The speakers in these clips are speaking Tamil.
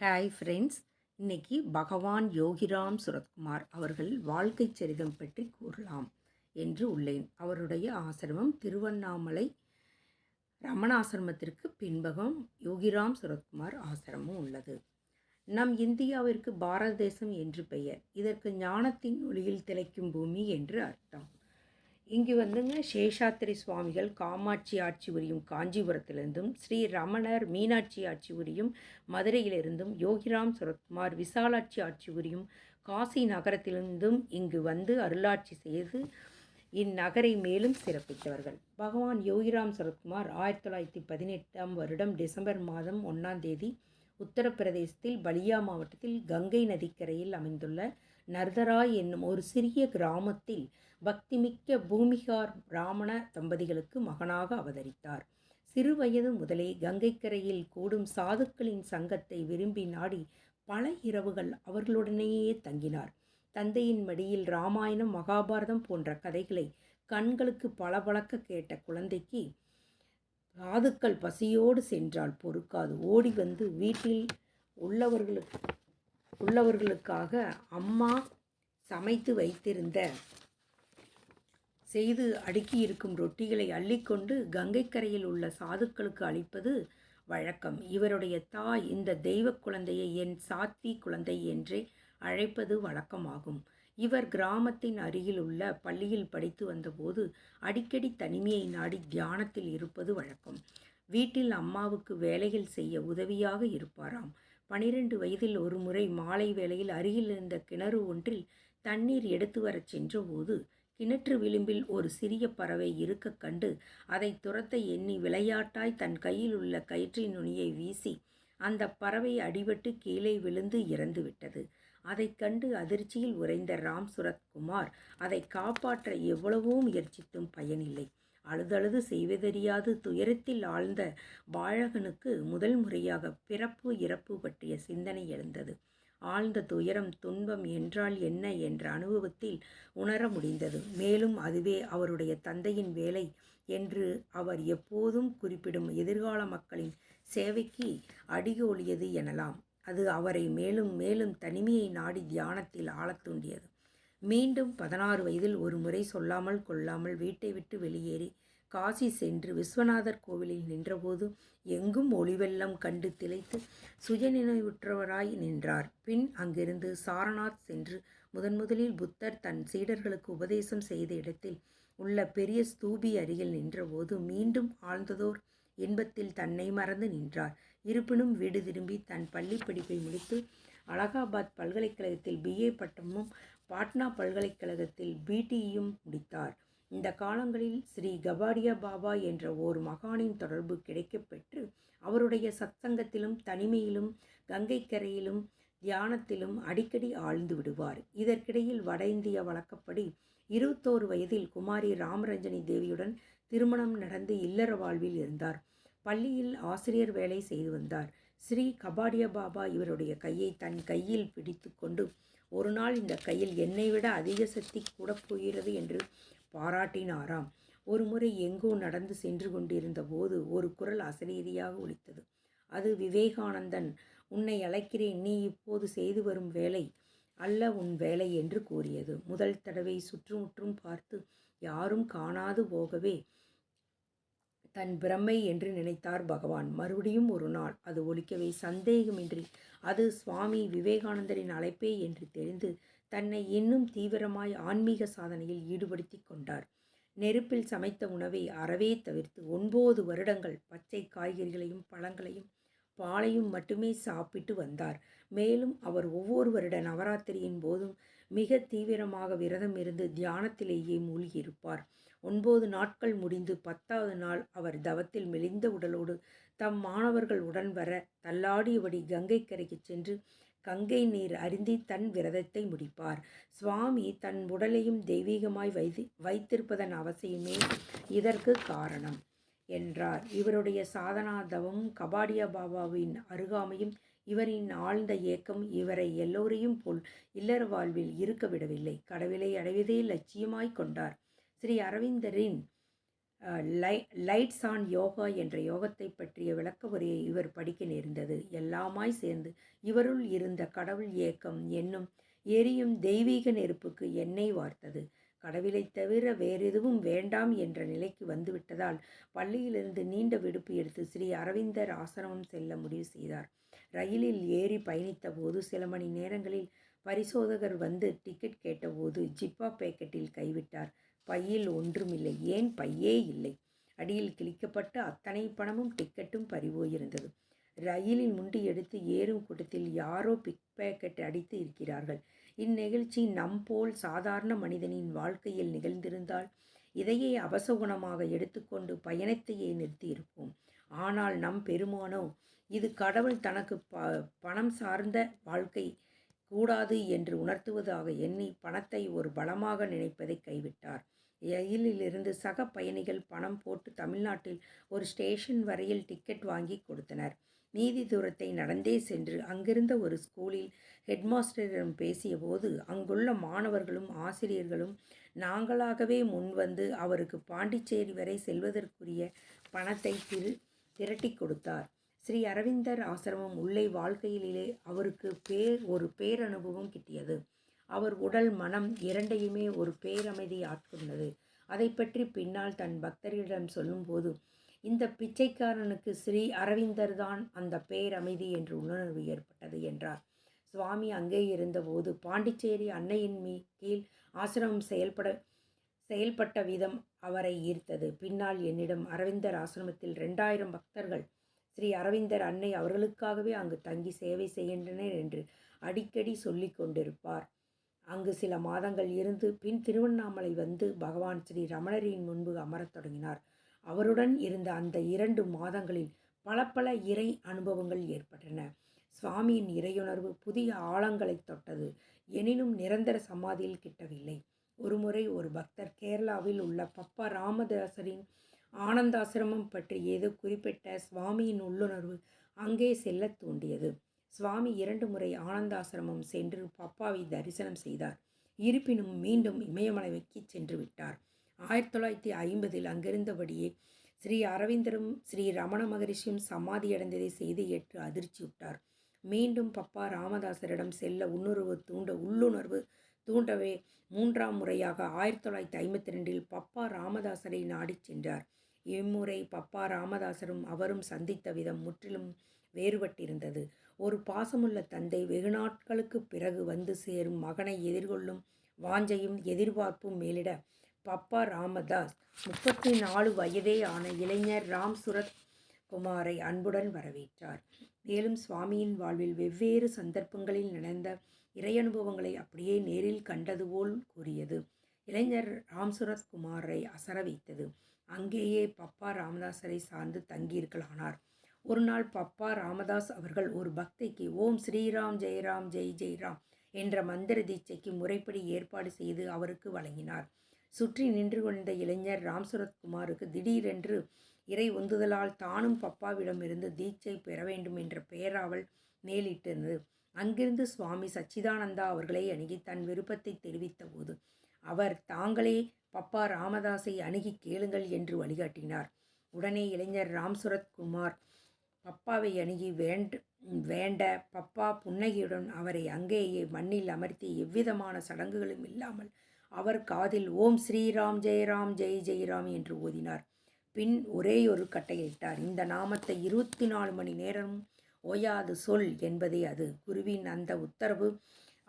Hi friends. இன்னைக்கு பகவான் யோகிராம் சுரத்குமார் அவர்கள் வாழ்க்கை சரிதம் பற்றி கூறலாம் என்று உள்ளேன். அவருடைய ஆசிரமம் திருவண்ணாமலை ரமணாசிரமத்திற்கு பின்பகம் யோகிராம் சுரத்குமார் ஆசிரமம் உள்ளது. நம் இந்தியாவிற்கு பாரத தேசம் என்று பெயர். இதற்கு ஞானத்தின் ஒளியில் திளைக்கும் பூமி என்று அர்த்தம். இங்கு சேஷாத்திரி சுவாமிகள் காமாட்சி ஆட்சி புரியும் காஞ்சிபுரத்திலிருந்தும், ஸ்ரீ ரமணர் மீனாட்சி ஆட்சி புரியும் மதுரையிலிருந்தும், யோகிராம் சுரத்குமார் விசாலாட்சி ஆட்சி புரியும் காசி நகரத்திலிருந்தும் இங்கு வந்து அருளாட்சி செய்து இந்நகரை மேலும் சிறப்பித்தவர்கள். பகவான் யோகிராம் சுரத்குமார் 1918 வருடம் டிசம்பர் மாதம் 1ஆம் தேதி உத்தரப்பிரதேசத்தில் பலியா மாவட்டத்தில் கங்கை நதிக்கரையில் அமைந்துள்ள நர்தராய் என்னும் ஒரு சிறிய கிராமத்தில் பக்திமிக்க பூமிகார் பிராமண தம்பதிகளுக்கு மகனாக அவதரித்தார். சிறுவயது முதலே கங்கைக்கரையில் கூடும் சாதுக்களின் சங்கத்தை விரும்பி நாடி பல இரவுகள் அவர்களுடனேயே தங்கினார். தந்தையின் மடியில் ராமாயணம், மகாபாரதம் போன்ற கதைகளை கண்களுக்கு பளபளக்க கேட்ட குழந்தைக்கு சாதுக்கள் பசியோடு சென்றால் பொறுக்காது ஓடி வந்து வீட்டில் உள்ளவர்களுக்காக அம்மா சமைத்து வைத்திருந்த செய்து அடுக்கியிருக்கும் ரொட்டிகளை அள்ளிக்கொண்டு கங்கைக்கரையில் உள்ள சாதுக்களுக்கு அளிப்பது வழக்கம். இவருடைய தாய் இந்த தெய்வ குழந்தையை என் சாத்வி குழந்தை என்றே அழைப்பது வழக்கமாகும். இவர் கிராமத்தின் அருகில் உள்ள பள்ளியில் படித்து வந்தபோது அடிக்கடி தனிமையை நாடி தியானத்தில் இருப்பது வழக்கம். வீட்டில் அம்மாவுக்கு வேலைகள் செய்ய உதவியாக இருப்பாராம். 12 வயதில் ஒரு முறை மாலை வேளையில் அருகில் இருந்த கிணறு ஒன்றில் தண்ணீர் எடுத்து வரச் சென்றபோது கிணற்று விளிம்பில் ஒரு சிறிய பறவை இருக்க கண்டு அதை துரத்த எண்ணி விளையாட்டாய் தன் கையில் உள்ள கயிற்றின் நுனியை வீசி அந்த பறவை அடிபட்டு கீழே விழுந்து இறந்துவிட்டது. அதை கண்டு அதிர்ச்சியில் உறைந்த ராம் சுரத்குமார் அதை காப்பாற்ற எவ்வளவோ முயற்சித்தும் பயனில்லை. அழுதழுது செய்வதறியாது துயரத்தில் ஆழ்ந்த பாழகனுக்கு முதல் முறையாக பிறப்பு இறப்பு பற்றிய சிந்தனை எழுந்தது. ஆழ்ந்த துயரம், துன்பம் என்றால் என்ன என்ற அனுபவத்தில் உணர முடிந்தது. மேலும் அதுவே அவருடைய தந்தையின் வேலை என்று அவர் எப்போதும் குறிப்பிடும் எதிர்கால மக்களின் சேவைக்கு அடிகோலியது எனலாம். அது அவரை மேலும் மேலும் தனிமையை நாடி தியானத்தில் ஆழத் தூண்டியது. மீண்டும் 16 வயதில் ஒரு முறை சொல்லாமல் கொள்ளாமல் வீட்டை விட்டு வெளியேறி காசி சென்று விஸ்வநாதர் கோவிலில் நின்றபோது எங்கும் ஒளிவெள்ளம் கண்டு திளைத்து சுயநினைவுற்றவராய் நின்றார். பின் அங்கிருந்து சாரநாத் சென்று முதலில் புத்தர் தன் சீடர்களுக்கு உபதேசம் செய்த இடத்தில் உள்ள பெரிய ஸ்தூபி அருகில் நின்றபோது மீண்டும் ஆழ்ந்ததோர் இன்பத்தில் தன்னை மறந்து நின்றார். இருப்பினும் வீடு திரும்பி தன் பள்ளி படிப்பை முடித்து அலகாபாத் பல்கலைக்கழகத்தில் BA பட்டமும் பாட்னா பல்கலைக்கழகத்தில் BTயும் முடித்தார். இந்த காலங்களில் ஸ்ரீ கபாடியா பாபா என்ற ஓர் மகானின் தொடர்பு கிடைக்கப்பெற்று அவருடைய சத்சங்கத்திலும் தனிமையிலும் கங்கைக்கரையிலும் தியானத்திலும் அடிக்கடி ஆழ்ந்து விடுவார். இதற்கிடையில் வட இந்திய வழக்கப்படி 21 வயதில் குமாரி ராமரஞ்சனி தேவியுடன் திருமணம் நடந்து இல்லற வாழ்வில் இருந்தார். பள்ளியில் ஆசிரியர் வேலை செய்து வந்தார். ஸ்ரீ கபாடியா பாபா இவருடைய கையை தன் கையில் பிடித்து கொண்டு ஒரு நாள் இந்த கையில் என்னை விட அதிக சக்தி கூட போகிறது என்று பாராட்டினாராம். ஒரு முறை எங்கோ நடந்து சென்று கொண்டிருந்த போது ஒரு குரல் அசரீதியாக ஒலித்தது. அது விவேகானந்தன் உன்னை அழைக்கிறேன், நீ இப்போது செய்து வரும் வேலை அல்ல உன் வேலை என்று கூறியது. முதல் தடவை சுற்றுமுற்றும் பார்த்து யாரும் காணாது போகவே தன் பிரம்மை என்று நினைத்தார் பகவான். மறுபடியும் ஒரு நாள் அது ஒலிக்கவே சந்தேகமின்றி அது சுவாமி விவேகானந்தரின் அழைப்பே என்று தெரிந்து தன்னை இன்னும் தீவிரமாய் ஆன்மீக சாதனையில் ஈடுபடுத்தி கொண்டார். நெருப்பில் சமைத்த உணவை அறவே தவிர்த்து 9 வருடங்கள் பச்சை காய்கறிகளையும் பழங்களையும் பாலையும் மட்டுமே சாப்பிட்டு வந்தார். மேலும் அவர் ஒவ்வொரு வருட நவராத்திரியின் போதும் மிக தீவிரமாக விரதம் இருந்து தியானத்திலேயே மூழ்கியிருப்பார். 9 நாட்கள் முடிந்து 10வது நாள் அவர் தவத்தில் மெலிந்த உடலோடு தம் மாணவர்கள் உடன் வர தள்ளாடியபடி கங்கை கரைக்கு சென்று கங்கை நீர் அருந்தி தன் விரதத்தை முடிப்பார். சுவாமி தன் உடலையும் தெய்வீகமாய் வைத்திருப்பதன் அவசியமே இதற்கு காரணம் என்றார். இவருடைய சாதனா தவமும் கபாடியா பாபாவின் அருகாமையும் இவரின் ஆழ்ந்த ஏக்கம் இவரை எல்லோரையும் போல் இல்லற வாழ்வில் இருக்க விடவில்லை. கடவுளை அடைவதே லட்சியமாய் கொண்டார். ஸ்ரீ அரவிந்தரின் லைட்ஸ் ஆன் யோகா என்ற யோகத்தை பற்றிய விளக்க உரையை இவர் படிக்க நேர்ந்தது. எல்லாமாய் சேர்ந்து இவருள் இருந்த கடவுள் ஏக்கம் என்னும் எரியும் தெய்வீக நெருப்புக்கு எண்ணெய் வார்த்தது. கடவுளைத் தவிர வேறெதுவும் வேண்டாம் என்ற நிலைக்கு வந்துவிட்டதால் பள்ளியிலிருந்து நீண்ட விடுப்பு எடுத்து ஸ்ரீ அரவிந்தர் ஆசிரமம் செல்ல முடிவு செய்தார். ரயிலில் ஏறி பயணித்த போது சில மணி நேரங்களில் பரிசோதகர் வந்து டிக்கெட் கேட்டபோது ஜிப்பா பேக்கெட்டில் கைவிட்டார். பையில் ஒன்றுமில்லை. ஏன் பையே இல்லை. அடியில் கிழிக்கப்பட்ட அத்தனை பணமும் டிக்கெட்டும் பறிபோயிருந்தது. ரயிலில் முண்டி எடுத்து ஏறும் கூட்டத்தில் யாரோ பிக் பேக்கெட் அடித்து இருக்கிறார்கள். இந்நிகழ்ச்சி நம்போல் சாதாரண மனிதனின் வாழ்க்கையில் நிகழ்ந்திருந்தால் இதையே அபசகுணமாக எடுத்துக்கொண்டு பயணத்தையே நிறுத்தியிருப்போம். ஆனால் நம் பெருமானோ இது கடவுள் தனக்கு பணம் சார்ந்த வாழ்க்கை கூடாது என்று உணர்த்துவதாக எண்ணி பணத்தை ஒரு பலமாக நினைப்பதை கைவிட்டார். ரயிலிலிருந்து சக பயணிகள் பணம் போட்டு தமிழ்நாட்டில் ஒரு ஸ்டேஷன் வரையில் டிக்கெட் வாங்கி கொடுத்தனர். மீதி தூரத்தை நடந்தே சென்று அங்கிருந்த ஒரு ஸ்கூலில் ஹெட்மாஸ்டரிடம் பேசியபோது அங்குள்ள மாணவர்களும் ஆசிரியர்களும் நாங்களாகவே முன்வந்து அவருக்கு பாண்டிச்சேரி வரை செல்வதற்குரிய பணத்தை திரட்டி கொடுத்தார். ஸ்ரீ அரவிந்தர் ஆசிரமம் உள்ளே வாழ்க்கையிலே அவருக்கு ஒரு பேரனுபவம் கிட்டியது. அவர் உடல் மனம் இரண்டையுமே ஒரு பேரமைதி ஆட்கொண்டது. அதை பற்றி பின்னால் தன் பக்தர்களிடம் சொல்லும்போது இந்த பிச்சைக்காரனுக்கு ஸ்ரீ அரவிந்தர் தான் அந்த பேரமைதி என்று உணர்வு ஏற்பட்டது என்றார். சுவாமி அங்கே இருந்தபோது பாண்டிச்சேரி அன்னையின் கீழ் ஆசிரமம் செயல்பட்ட விதம் அவரை ஈர்த்தது. பின்னால் என்னிடம் அரவிந்தர் ஆசிரமத்தில் 2000 பக்தர்கள் ஸ்ரீ அரவிந்தர் அன்னை அவர்களுக்காகவே அங்கு தங்கி சேவை செய்கின்றனர் என்று அடிக்கடி சொல்லி கொண்டிருப்பார். அங்கு சில மாதங்கள் இருந்து பின் திருவண்ணாமலை வந்து பகவான் ஸ்ரீ ரமணரின் முன்பு அமரத் தொடங்கினார். அவருடன் இருந்த அந்த 2 மாதங்களில் பல இறை அனுபவங்கள் ஏற்பட்டன. சுவாமியின் இறையுணர்வு புதிய ஆழங்களை தொட்டது. எனினும் நிரந்தர சமாதியில் கிட்டவில்லை. ஒருமுறை ஒரு பக்தர் கேரளாவில் உள்ள பப்பா ராமதாசரின் ஆனந்தாசிரமம் பற்றி ஏதோ குறிப்பிட்ட சுவாமியின் உள்ளுணர்வு அங்கே செல்ல தூண்டியது. சுவாமி 2 முறை ஆனந்தாசிரமம் சென்று பப்பாவை தரிசனம் செய்தார். இருப்பினும் மீண்டும் இமயமலைக்கு சென்று விட்டார். 1950இல் அங்கிருந்தபடியே ஸ்ரீ அரவிந்தரும் ஸ்ரீ ரமண மகரிஷியும் சமாதியடைந்ததை செய்து ஏற்று அதிர்ச்சியுற்றார். மீண்டும் பப்பா ராமதாசரிடம் செல்ல உள்ளுணர்வு தூண்டவே 3ஆம் முறையாக 1952இல் பப்பா ராமதாசரை நாடிச் சென்றார். இம்முறை பப்பா ராமதாசரும் அவரும் சந்தித்த விதம் முற்றிலும் வேறுபட்டிருந்தது. ஒரு பாசமுள்ள தந்தை வெகு நாட்களுக்கு பிறகு வந்து சேரும் மகனை எதிர்கொள்ளும் வாஞ்சையும் எதிர்பார்ப்பும் மேலிட பப்பா ராமதாஸ் 34 வயதே ஆன இளைஞர் ராம் சுரத் குமாரை அன்புடன் வரவேற்றார். மேலும் சுவாமியின் வாழ்வில் வெவ்வேறு சந்தர்ப்பங்களில் நடந்த இறையனுபவங்களை அப்படியே நேரில் கண்டது போல் கூறியது. இளைஞர் ராம்சுரத் குமாரை அசர வைத்தது. அங்கேயே பப்பா ராமதாசரை சார்ந்து தங்கியிருக்கலானார். ஒரு நாள் பப்பா ராமதாஸ் அவர்கள் ஒரு பக்தைக்கு ஓம் ஸ்ரீராம் ஜெயராம் ஜெய் ஜெய்ராம் என்ற மந்திர தீட்சைக்கு முறைப்படி ஏற்பாடு செய்து அவருக்கு வழங்கினார். சுற்றி நின்று கொண்ட இளைஞர் ராம்சுரத் குமாருக்கு திடீரென்று இறை உந்துதலால் தானும் பப்பாவிடமிருந்து தீட்சை பெற வேண்டும் என்ற பேராவல் மேலிட்டிருந்தது. அங்கிருந்து சுவாமி சச்சிதானந்தா அவர்களை அணுகி தன் விருப்பத்தை தெரிவித்த போது அவர் தாங்களே பப்பா ராமதாஸை அணுகி கேளுங்கள் என்று வழிகாட்டினார். உடனே இளைஞர் ராம்சுரத் குமார் பப்பாவை அணுகி வேண்ட பப்பா புன்னகையுடன் அவரை அங்கேயே மண்ணில் அமர்த்தி எவ்விதமான சடங்குகளும் இல்லாமல் அவர் காதில் ஓம் ஸ்ரீராம் ஜெயராம் ஜெய் ஜெய்ராம் என்று ஓதினார். பின் ஒரேயொரு கட்டளையிட்டார். இந்த நாமத்தை 24 மணி நேரமும் ஓயாது சொல் என்பதே அது. குருவின் அந்த உத்தரவு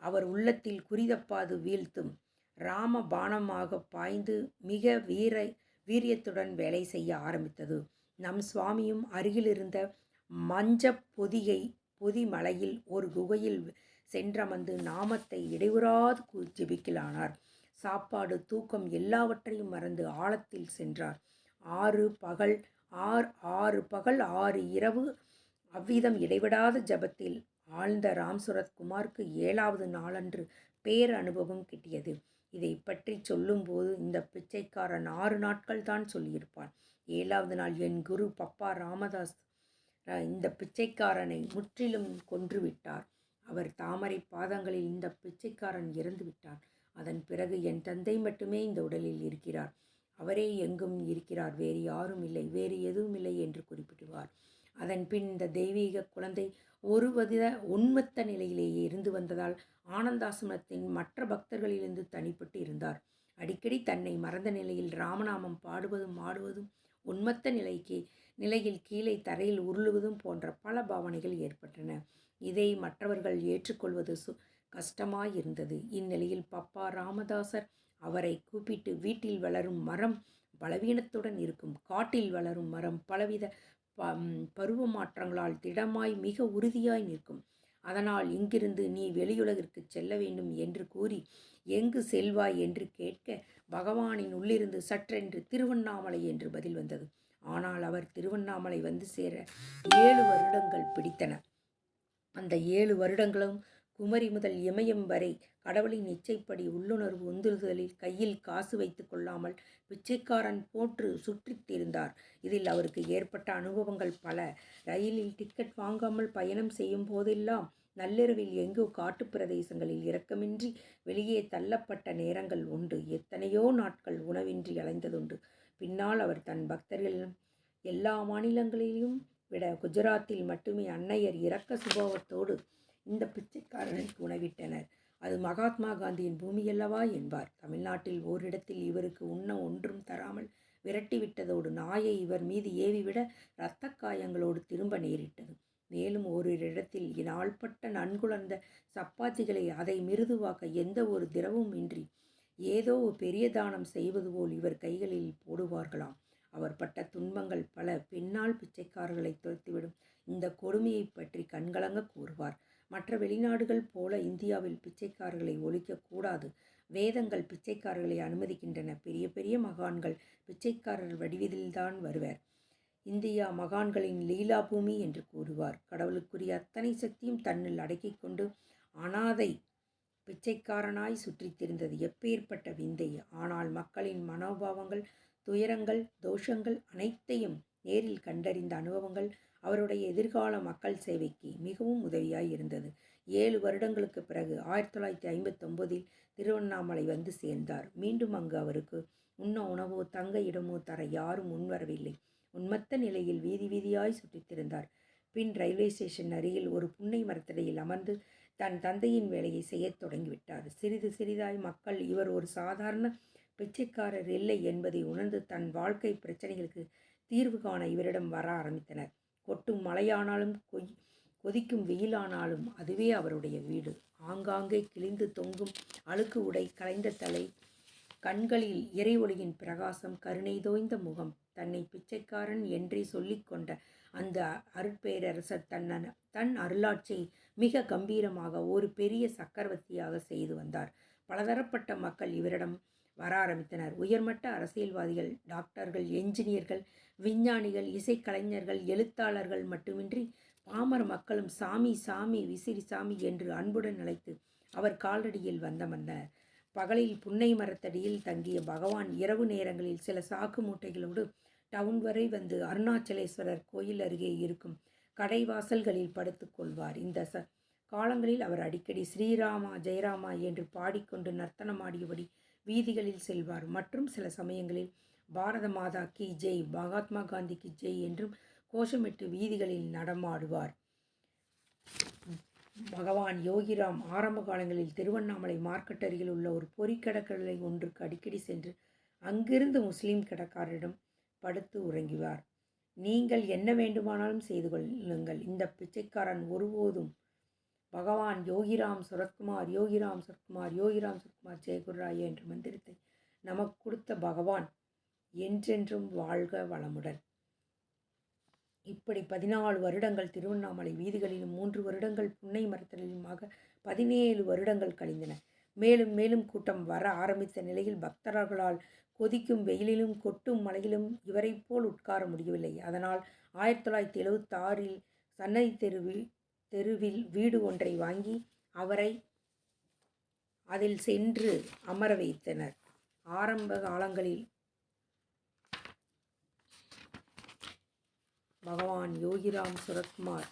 அவர் உள்ளத்தில் குறிதப்பாது வீழ்த்தும் ராம பானமாக பாய்ந்து மிக வீரியத்துடன் வேலை செய்ய ஆரம்பித்தது. நம் சுவாமியும் அருகிலிருந்த பொதி மலையில் ஒரு குகையில் சென்றமர்ந்து நாமத்தை இடைவுறாது ஜெபிக்கலானார். சாப்பாடு தூக்கம் எல்லாவற்றையும் மறந்து ஆழத்தில் சென்றார். 6 பகல் 6 இரவு அவ்விதம் இடைவிடாத ஜபத்தில் ஆழ்ந்த ராம்சுரத் குமாருக்கு 7வது நாளன்று பேர் அனுபவம் கிட்டியது. இதை பற்றி சொல்லும்போது இந்த பிச்சைக்காரன் 6 நாட்கள் தான் சொல்லியிருப்பான். 7வது நாள் என் குரு பப்பா ராமதாஸ் இந்த பிச்சைக்காரனை முற்றிலும் கொன்றுவிட்டார். அவர் தாமரை பாதங்களில் இந்த பிச்சைக்காரன் இறந்து விட்டான். அதன் பிறகு என் தந்தை மட்டுமே இந்த உடலில் இருக்கிறார். அவரே எங்கும் இருக்கிறார், வேறு யாரும் இல்லை, வேறு எதுவும் இல்லை என்று குறிப்பிடுவார். அதன் பின் இந்த தெய்வீக குழந்தை ஒருவித உன்மத்த நிலையிலேயே இருந்து வந்ததால் ஆனந்தாசிரமத்தின் மற்ற பக்தர்களிலிருந்து தனிப்பட்டு இருந்தார். அடிக்கடி தன்னை மறந்த நிலையில் ராமநாமம் பாடுவதும் ஆடுவதும், உன்மத்த நிலையில் கீழே தரையில் உருளுவதும் போன்ற பல பாவனைகள் ஏற்பட்டன. இதை மற்றவர்கள் ஏற்றுக்கொள்வது கஷ்டமாயிருந்தது. இந்நிலையில் பப்பா ராமதாசர் அவரை கூப்பிட்டு, வீட்டில் வளரும் மரம் பலவீனத்துடன் இருக்கும், காட்டில் வளரும் மரம் பலவித பருவ மாற்றங்களால் திடமாய் மிக உறுதியாய் நிற்கும். அதனால் இங்கிருந்து நீ வெளியுலகிற்கு செல்ல வேண்டும் என்று கூறி, எங்கு செல்வாய் என்று கேட்க, பகவானின் உள்ளிருந்து சற்றென்று திருவண்ணாமலை என்று பதில் வந்தது. ஆனால் அவர் திருவண்ணாமலை வந்து சேர 7 வருடங்கள் பிடித்தன. அந்த 7 வருடங்களும் குமரி முதல் இமயம் வரை கடவுளின் இச்சைப்படி உள்ளுணர்வு உந்துதலில் கையில் காசு வைத்து கொள்ளாமல் பிச்சைக்காரன் போன்று சுற்றித் திரிந்தார். இதில் அவருக்கு ஏற்பட்ட அனுபவங்கள் பல. ரயிலில் டிக்கெட் வாங்காமல் பயணம் செய்யும் போதெல்லாம், நள்ளிரவில் எங்கோ காட்டுப் பிரதேசங்களில் இரக்கமின்றி வெளியே தள்ளப்பட்ட நேரங்கள் உண்டு. எத்தனையோ நாட்கள் உணவின்றி அலைந்ததுண்டு. பின்னால் அவர் தன் பக்தர்களிடம், எல்லா மாநிலங்களிலும் விட குஜராத்தில் மட்டுமே அன்னையர் இரக்க சுபாவத்தோடு இந்த பிச்சைக்காரனுக்கு உணவிட்டனர். அது மகாத்மா காந்தியின் பூமியல்லவா என்பார். தமிழ்நாட்டில் ஓரிடத்தில் இவருக்கு உண்ண ஒன்றும் தராமல் விரட்டிவிட்டதோடு நாயை இவர் மீது ஏவிவிட இரத்த காயங்களோடு திரும்ப நேரிட்டது. மேலும் ஓரிரு இடத்தில் நாள்பட்ட நன்குலர்ந்த சப்பாத்திகளை அதை மிருதுவாக்க எந்த ஒரு திரவமும் இன்றி ஏதோ பெரிய தானம் செய்வது போல் இவர் கைகளில் போடுவார்களாம். அவர் பட்ட துன்பங்கள் பல. பின்னால் பிச்சைக்காரர்களை துரத்திவிடும் இந்த கொடுமையை பற்றி கண்கலங்க கூறுவார். மற்ற வெளிநாடுகள் போல இந்தியாவில் பிச்சைக்காரர்களை ஒழிக்கக்கூடாது. வேதங்கள் பிச்சைக்காரர்களை அனுமதிக்கின்றன. பெரிய பெரிய மகான்கள் பிச்சைக்காரர் வடிவதில்தான் வருவர். இந்தியா மகான்களின் லீலா பூமி என்று கூறுவார். கடவுளுக்குரிய அத்தனை சக்தியும் தன்னில் அடக்கி கொண்டு அனாதை பிச்சைக்காரனாய் சுற்றித் திரிந்தது எப்பேற்பட்ட விந்தை! ஆனால் மக்களின் மனோபாவங்கள், துயரங்கள், தோஷங்கள் அனைத்தையும் நேரில் கண்டறிந்த அனுபவங்கள் அவருடைய எதிர்கால மக்கள் சேவைக்கு மிகவும் உதவியாய் இருந்தது. 7 வருடங்களுக்கு பிறகு 1959 திருவண்ணாமலை வந்து சேர்ந்தார். மீண்டும் அங்கு அவருக்கு உண்ண உணவோ தங்க இடமோ தர யாரும் முன்வரவில்லை. உன்மத்த நிலையில் வீதி வீதியாய் சுற்றித்திருந்தார். பின் ரயில்வே ஸ்டேஷன் அருகில் ஒரு புன்னை மரத்தடியில் அமர்ந்து தன் தந்தையின் வேலையை செய்யத் தொடங்கிவிட்டார். சிறிது சிறிதாய் மக்கள் இவர் ஒரு சாதாரண பிச்சைக்காரர் இல்லை என்பதை உணர்ந்து தன் வாழ்க்கை பிரச்சனைகளுக்கு தீர்வு காண இவரிடம் வர ஆரம்பித்தனர். கொட்டும் மழையானாலும் கொதிக்கும் வெயிலானாலும் அதுவே அவருடைய வீடு. ஆங்காங்கே கிழிந்து தொங்கும் அழுக்கு உடை, கலைந்த தலை, கண்களில் இறை ஒளியின் பிரகாசம், கருணை தோய்ந்த முகம், தன்னை பிச்சைக்காரன் என்றே சொல்லிக் கொண்ட அந்த அருட்பேரரசர் தன் அருளாட்சியை மிக கம்பீரமாக ஒரு பெரிய சக்கரவர்த்தியாக செய்து வந்தார். பலதரப்பட்ட மக்கள் இவரிடம் வர ஆரம்பித்தனர். உயர்மட்ட அரசியல்வாதிகள், டாக்டர்கள், என்ஜினியர்கள், விஞ்ஞானிகள், இசைக்கலைஞர்கள், எழுத்தாளர்கள் மட்டுமின்றி பாமர மக்களும் சாமி சாமி விசிறி சாமி என்று அன்புடன் அழைத்து அவர் காலடியில் வந்தனர். பகலில் புன்னை மரத்தடியில் தங்கிய பகவான் இரவு நேரங்களில் சில சாக்கு மூட்டைகளோடு டவுன் வரை வந்து அருணாச்சலேஸ்வரர் கோயில் அருகே இருக்கும் கடைவாசல்களில் படுத்து கொள்வார். இந்த காலங்களில் அவர் அடிக்கடி ஸ்ரீராமா ஜெயராமா என்று பாடிக்கொண்டு நர்த்தனமாடியபடி வீதிகளில் செல்வார். மற்றும் சில சமயங்களில் பாரத மாதா கி ஜெய், மகாத்மா காந்தி கி ஜெய் என்றும் கோஷமிட்டு வீதிகளில் நடமாடுவார். பகவான் யோகிராம் ஆரம்ப காலங்களில் திருவண்ணாமலை மார்க்கெட் அருகில் உள்ள ஒரு பொறிக்கடற்கரை ஒன்றுக்கு அடிக்கடி சென்று அங்கிருந்து முஸ்லீம் கடைக்காரரிடம் படுத்து உறங்குவார். நீங்கள் என்ன வேண்டுமானாலும் செய்து கொள்ளுங்கள், இந்த பிச்சைக்காரன் ஒருபோதும் பகவான் யோகிராம் சரத்குமார், யோகிராம் சரத்குமார், யோகிராம் சரத்குமார் ஜெயகுருராய என்ற மந்திரத்தை நமக்கு கொடுத்த பகவான் என்றென்றும் வாழ்க வளமுடன். இப்படி 14 வருடங்கள் திருவண்ணாமலை வீதிகளிலும் 3 வருடங்கள் புன்னை மரத்தடியிலுமாக 17 வருடங்கள் கழிந்தன. மேலும் மேலும் கூட்டம் வர ஆரம்பித்த நிலையில் பக்தர்களால் கொதிக்கும் வெயிலிலும் கொட்டும் மழையிலும் இவரை போல் உட்கார முடியவில்லை. அதனால் 1976 சன்னதி தெருவில் வீடு ஒன்றை வாங்கி அவரை அதில் சென்று அமர வைத்தனர். ஆரம்ப காலங்களில் பகவான் யோகிராம் சரத்குமார்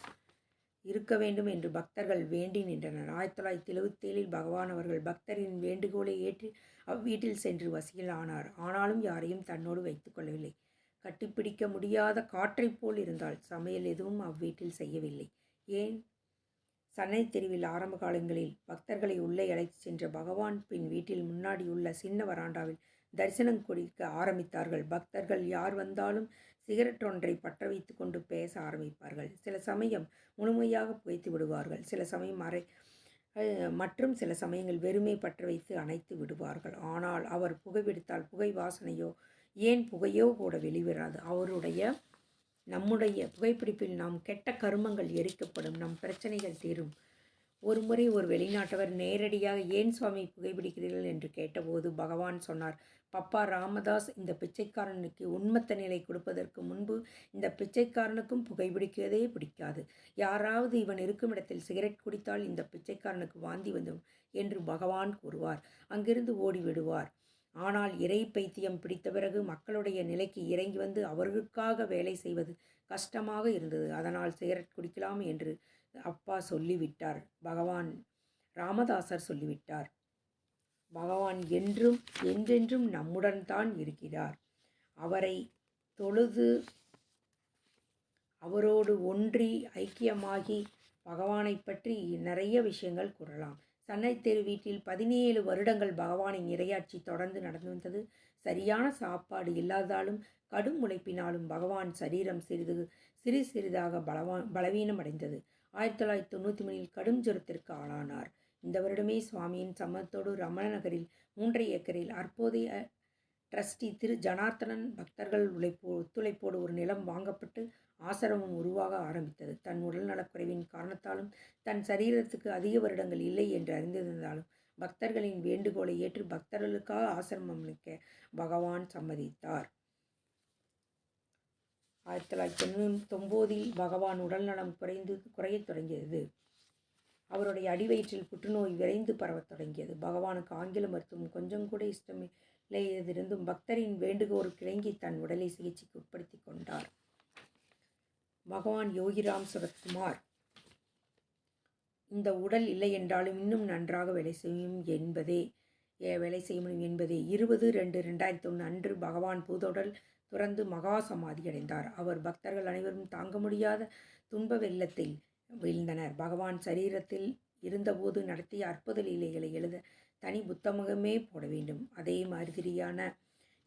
இருக்க வேண்டும் என்று பக்தர்கள் வேண்டி நின்றனர். 1977 பகவான் அவர்கள் பக்தரின் வேண்டுகோளை ஏற்று அவ்வீட்டில் சென்று வசியில் ஆனார். ஆனாலும் யாரையும் தன்னோடு வைத்துக் கொள்ளவில்லை. கட்டிப்பிடிக்க முடியாத காற்றைப் போல் இருந்தால் சமையல் எதுவும் அவ்வீட்டில் செய்யவில்லை. ஏன்? சன்னை தெருவில் ஆரம்ப காலங்களில் பக்தர்களை உள்ளே அழைத்துச் சென்ற பகவான் பின் வீட்டில் முன்னாடியுள்ள சின்ன வராண்டாவில் தரிசனம் கொடுக்க ஆரம்பித்தார்கள். பக்தர்கள் யார் வந்தாலும் சிகரெட் ஒன்றை பற்ற வைத்து கொண்டு பேச ஆரம்பிப்பார்கள். சில சமயம் முழுமையாக புகைத்து விடுவார்கள். சில சமயம் மற்றும் சில சமயங்கள் வெறுமை பற்ற வைத்து அணைத்து விடுவார்கள். ஆனால் அவர் புகைப்பிடித்தால் புகை வாசனையோ ஏன் புகையோ கூட வெளிவராது. நம்முடைய புகைப்பிடிப்பில் நாம் கெட்ட கருமங்கள் எரிக்கப்படும், நம் பிரச்சனைகள் தீரும். ஒருமுறை ஒரு வெளிநாட்டவர் நேரடியாக ஏன் சுவாமி புகைப்பிடிக்கிறீர்கள் என்று கேட்டபோது பகவான் சொன்னார், பப்பா ராமதாஸ், இந்த பிச்சைக்காரனுக்கு உன்மத்த நிலை கொடுப்பதற்கு முன்பு இந்த பிச்சைக்காரனுக்கும் புகைப்பிடிக்கிறதே பிடிக்காது. யாராவது இவன் இருக்கும் இடத்தில் சிகரெட் குடித்தால் இந்த பிச்சைக்காரனுக்கு வாந்தி வந்தும் என்று பகவான் கூறுவார். அங்கிருந்து ஓடிவிடுவார். ஆனால் இறை பைத்தியம் பிடித்த பிறகு மக்களுடைய நிலைக்கு இறங்கி வந்து அவர்களுக்காக வேலை செய்வது கஷ்டமாக இருந்தது. அதனால் சிகரெட் குடிக்கலாம் என்று அப்பா சொல்லிவிட்டார். பகவான் ராமதாசர் சொல்லிவிட்டார். பகவான் என்றென்றும் நம்முடன் தான் இருக்கிறார். அவரை தொழுது அவரோடு ஒன்றி ஐக்கியமாகி பகவானை பற்றி நிறைய விஷயங்கள் கூறலாம். சன்னை தெரு வீட்டில் 17 வருடங்கள் பகவானின் இறையாட்சி தொடர்ந்து நடந்து வந்தது. சரியான சாப்பாடு இல்லாதாலும் கடும் உழைப்பினாலும் பகவான் சரீரம் சிறிதாக பலவீனம் அடைந்தது. 1993 கடும் ஜுரத்திற்கு ஆளானார். இந்த வருடமே சுவாமியின் சம்மதத்தோடு ரமண நகரில் 3 ஏக்கரில் அப்போதைய ட்ரஸ்டி திரு ஜனார்த்தனன் பக்தர்கள் ஒத்துழைப்போடு ஒரு நிலம் வாங்கப்பட்டு ஆசிரமம் உருவாக ஆரம்பித்தது. தன் உடல்நலக்குறைவின் காரணத்தாலும் தன் சரீரத்துக்கு அதிக வருடங்கள் இல்லை என்று அறிந்திருந்தாலும் பக்தர்களின் வேண்டுகோளை ஏற்று பக்தர்களுக்காக ஆசிரமம் அமைக்க பகவான் சம்மதித்தார். 1999 பகவான் உடல்நலம் குறையத் தொடங்கியது. அவருடைய அடிவயிற்றில் புற்றுநோய் விரைந்து பரவத் தொடங்கியது. பகவானுக்கு ஆங்கில மருத்துவம் கொஞ்சம் கூட இஷ்டமில்லையதிருந்தும் பக்தரின் வேண்டுகோளுக்கு இணங்கி தன் உடலை சிகிச்சைக்கு உட்படுத்தி கொண்டார். பகவான் யோகிராம் சுரத்குமார் இந்த உடல் இல்லை என்றாலும் இன்னும் நன்றாக வேலை செய்ய முடியும் என்பதே 20/2/2001 அன்று பகவான் பூதோடல் துறந்து மகா சமாதி அடைந்தார். அவர் பக்தர்கள் அனைவரும் தாங்க முடியாத துன்ப வெள்ளத்தில் வீழ்ந்தனர். பகவான் சரீரத்தில் இருந்தபோது நடத்திய அற்புத லீலைகளை எழுத தனி புத்தகமே போட வேண்டும். அதே மாதிரியான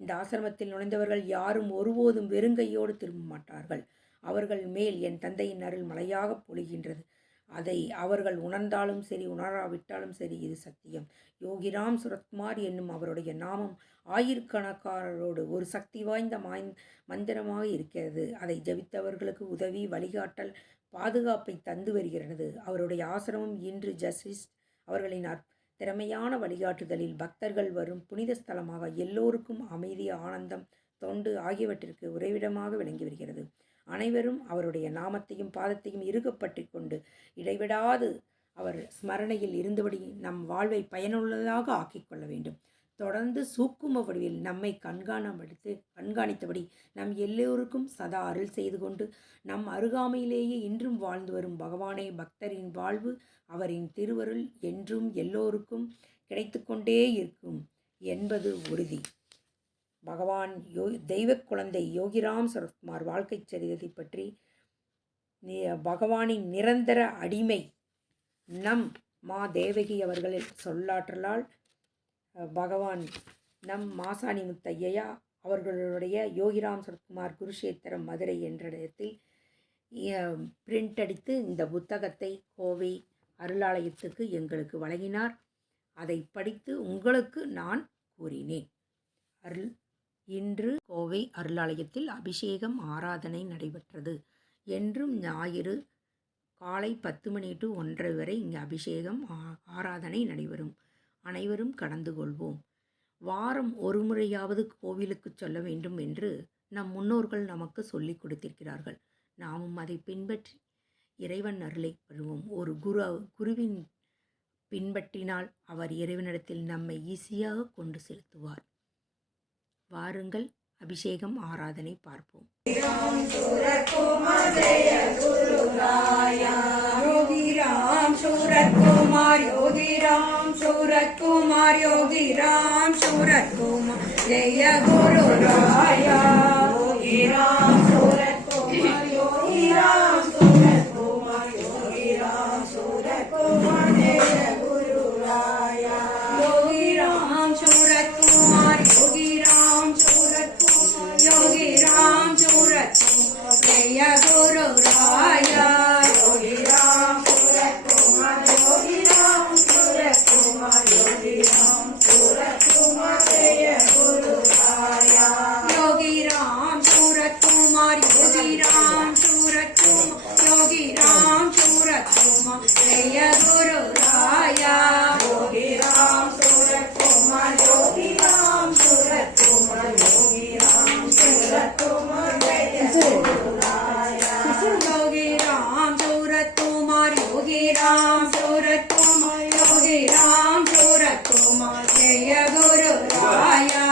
இந்த ஆசிரமத்தில் நுழைந்தவர்கள் யாரும் ஒருபோதும் வெறுங்கையோடு திரும்ப மாட்டார்கள். அவர்கள் மேல் என் தந்தையின் அருள் மழையாக பொழிகின்றது. அதை அவர்கள் உணர்ந்தாலும் சரி உணராவிட்டாலும் சரி இது சத்தியம். யோகிராம் சுரத்குமார் என்னும் அவருடைய நாமம் ஆயிரக்கணக்கானரோடு ஒரு சக்தி வாய்ந்த மந்திரமாக இருக்கிறது. அதை ஜபித்தவர்களுக்கு உதவி, வழிகாட்டல், பாதுகாப்பை தந்து வருகிறது. அவருடைய ஆசிரமம் இன்று ஜஸ்டிஸ் அவர்களின் திறமையான வழிகாட்டுதலில் பக்தர்கள் வரும் புனித ஸ்தலமாக எல்லோருக்கும் அமைதி, ஆனந்தம், தொண்டு ஆகியவற்றிற்கு உறைவிடமாக விளங்கி வருகிறது. அனைவரும் அவருடைய நாமத்தையும் பாதத்தையும் இறுகப்பற்றி கொண்டு இடைவிடாது அவர் ஸ்மரணையில் இருந்தபடி நம் வாழ்வை பயனுள்ளதாக ஆக்கிக்கொள்ள வேண்டும். தொடர்ந்து சூக்கும வடிவில் நம்மை கண்காணித்தபடி நம் எல்லோருக்கும் சதா அருள் செய்து கொண்டு நம் அருகாமையிலேயே இன்றும் வாழ்ந்து வரும் பகவானே பக்தரின் வாழ்வு அவரின் திருவருள் என்றும் எல்லோருக்கும் கிடைத்து கொண்டே இருக்கும் என்பது உறுதி. பகவான் தெய்வ குழந்தை யோகிராம் சுரத்குமார் வாழ்க்கை சரிதத்தை பற்றி பகவானின் நிரந்தர அடிமை நம் மா தேவகி அவர்களின் சொல்லாற்றலால் பகவான் நம் மாசாணி முத்தையா அவர்களுடைய யோகிராம் சுரத்குமார் குருஷேத்திரம் மதுரை என்ற இடத்தில் பிரிண்ட் அடித்து இந்த புத்தகத்தை கோவை அருளாலயத்துக்கு எங்களுக்கு வழங்கினார். அதை படித்து உங்களுக்கு நான் கூறினேன். இன்று கோவை அருளாலயத்தில் அபிஷேகம் ஆராதனை நடைபெற்றது. என்றும் ஞாயிறு காலை 10 மணி to 1:30 வரை இங்கு அபிஷேகம் ஆராதனை நடைபெறும். அனைவரும் கலந்து கொள்வோம். வாரம் ஒரு முறையாவது கோவிலுக்கு சொல்ல வேண்டும் என்று நம் முன்னோர்கள் நமக்கு சொல்லிக் கொடுத்திருக்கிறார்கள். நாமும் அதை பின்பற்றி இறைவன் அருளை பெறுவோம். ஒரு குருவின் பின்பற்றினால் அவர் இறைவனிடத்தில் நம்மை ஈஸியாக கொண்டு செலுத்துவார். வாருங்கள், அபிஷேகம் ஆராதனை பார்ப்போம். योगी राम सूरत कुमार योगी राम सूरत कुमार योगी राम सूरत कुमार जय गुरु राया योगी राम सूरत कुमार योगी राम सूरत कुमार योगी राम सूरत कुमार जय गुरु राया योगी राम सूरत कुमार योगी राम सूरत कुमार योगी राम सूरत कुमार जय गुरु राया योगी राम सूरत कुमार योगी राम सूरत कुमार योगी राम सूरत कुमार जय गुरु राया योगी राम सूरत कुमार योगी राम सूरत कुमार योगी राम सूरत कुमार जय गुरु राया योगी राम सूरत कुमार योगी राम सूरत कुमार योगी राम सूरत कुमार जय गुरु राया योगी राम सूरत कुमार योगी राम सूरत कुमार योगी राम सूरत कुमार जय गुरु राया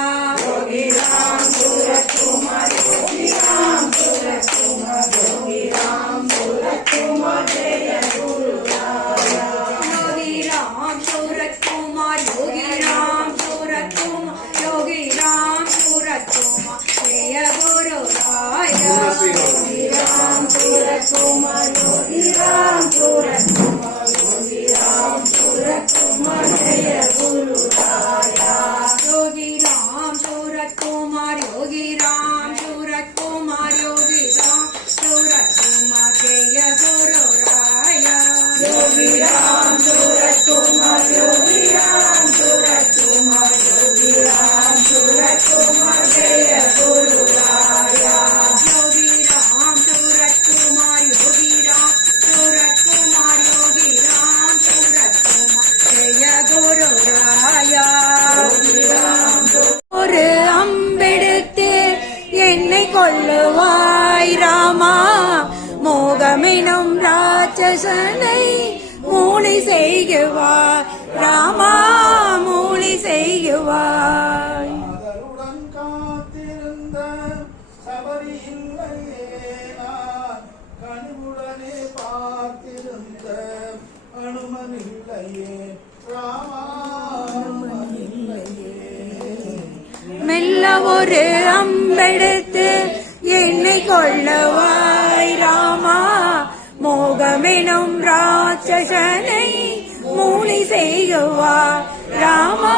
योगी राम सूरत कुमार योगी राम सूरत कुमार योगी राम सूरत कुमार जय गुरु राया योगी राम सूरत कुमार योगी राम सूरत कुमार योगी राम सूरत कुमार जय गुरु राया योगी राम सूरत कुमार योगी राम सूरत कुमार योगी राम सूरत कुमार जय गुरु राया योगी राम सूरत कुमार योगी राम सूरत कुमार योगी राम सूरत कुमार जय गुरु राया योगी राम सूरत कुमार योगी राम सूरत कुमार योगी राम सूरत कुमार जय गुरु राया योगी राम सूरत कुमार योगी राम सूरत कुमार योगी राम सूरत कुमार जय गुरु राया ஒரு அம்பெடுத்து என்னை கொள்ளுவாய் ராமா மோகமெனும் ராட்சசனை மூளை செய்குவாய் ராமா மூளை செய்குவாய் அதருடன் காத்திருந்த சபரி இல்லையே நான் கனிவுடனே பார்த்திருந்த அனுமன் இல்லையே ராமானுமன் இல்லையே மெல்ல ஒரு அம்பெடுத்து என்னை கொள்ளுவாய் ராமா மோகமெனும் ராட்சசனை மூளை செய்குவாய் ராமா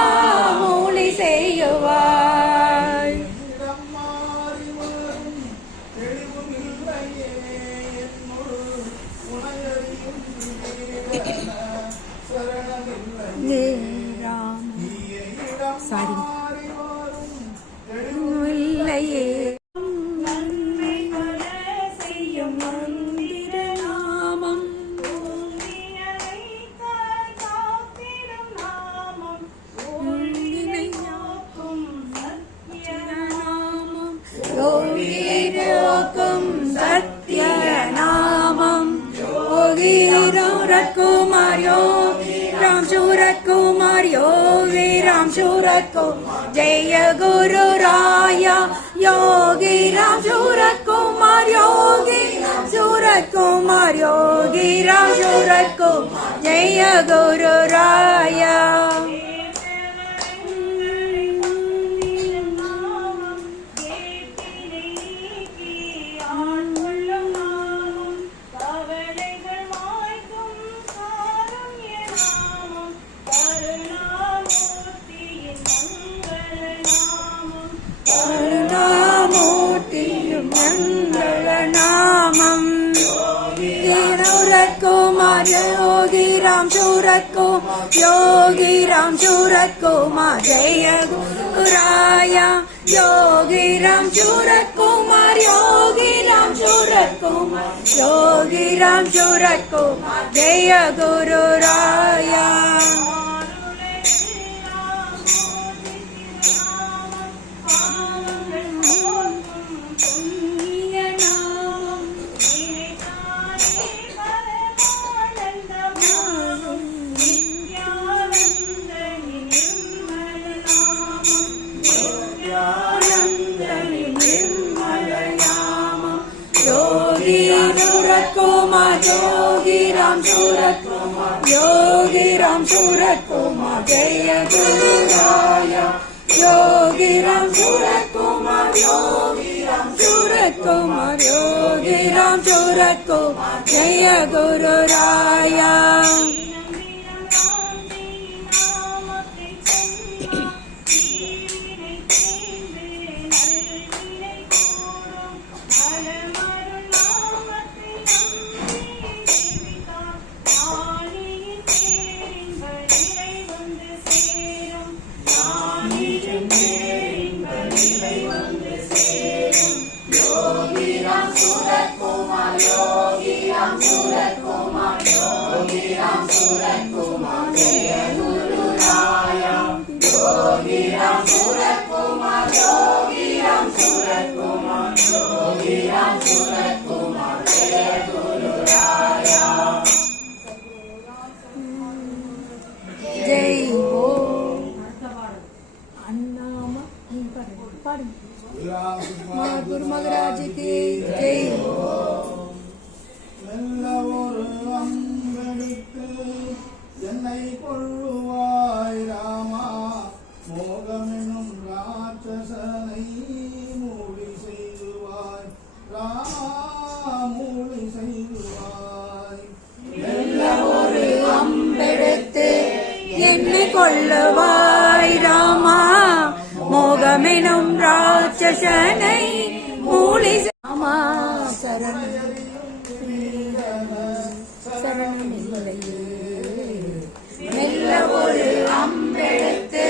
மூளை செய்குவாய் இடம் மாறி வரும் தெளிவும் இல்லையே என்னுள் உனையறியும் ஜீவன சரணமில்லையே இடம் மாறி வரும் தெளிவும் இல்லையே செய்யும் மந்திர நாமம் காத்திடும் நாமம் காக்கும் சத்ய நாமம் யோகி போக்கும் சத்ய நாமம் யோகி சூரத் குமார் யோகி ராம் சூரத் குமார் யோகி ராம் சூரத் குமார் ஜெய குரு ராயா யோகி ராம் சூரத் குமார் யோகி ராம் சூரத் குமார் யோகி ராம் சூரத் குமார் ஜெய குரு ராயா योगी राम सूरत कुमार योगी राम सूरत कुमार जय गुरु राया योगी राम सूरत कुमार योगी राम सूरत कुमार योगी राम सूरत कुमार जय गुरु राया நித்யானந்த योगी राम सूरत कुमार जय गुरु राया योगी राम सूरत कुमार योगी राम सूरत कुमार योगी राम सूरत कुमार जय गुरु राया जय हो अन्नामा गुरु महाराज की जय हो மெல்ல ஒரு அம்பெடுத்து என்னை கொள்ளுவாய் ராமா மோகமெனும் ராட்சசனை மூடி செய்துவாய் ராமா மூடி செய்துவாய் மெல்ல ஒரு அம்பெடுத்து என்னை கொள்ளுவாய் ராமா மோகமெனும் ராட்சசனை மூடி ராமா சரணமில்லையே மெல்ல ஒரு அம்பெடுத்து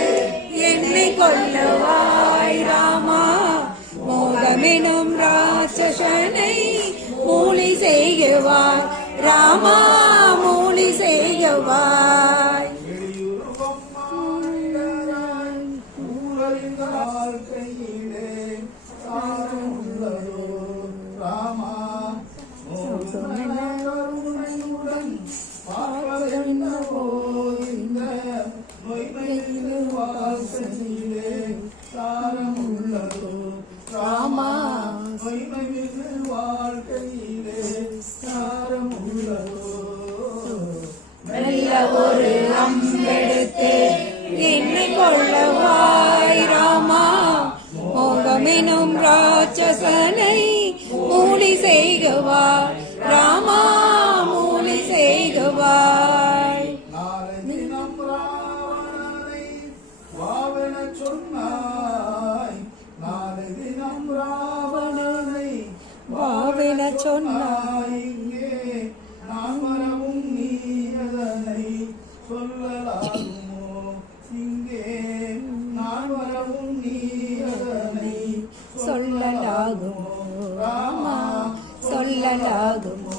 என்னை கொள்ளுவாய் ராமா மோகமெனும் ராட்சசனை மூலி செய்குவாய் ராமா மூலி செய்குவாய் வாழ்க்கையிலே சாரம் உள்ளதோ ராமா கருணையுடன் பார்ப்பதென்னவோ இந்த நொய்மையிலே வாழ்க்கையிலே சாரம் உள்ளதோ ராமா நொய்மையிலே வாழ்க்கையிலே சாரம் உள்ளதோ மெல்ல ஒரு அம்பெடுத்து என்னை கொள்ளவாய் ராமா மோகமெனும் ராட்சசனை மூலி செய்குவாய் ராமா மூலி செய்குவாய் நாளை தினம் ராவணனை வாவென சொன்னாய் நாளை தினம் ராவணனை வாவென சொன்னாய் இங்கே நான் வரவும் நீ அதனை சொல்லலாகுமோ இங்கே நான் வரவும் நீ அதனை சொல்லலாகுமோ ராமா சொல்லலாகுமோ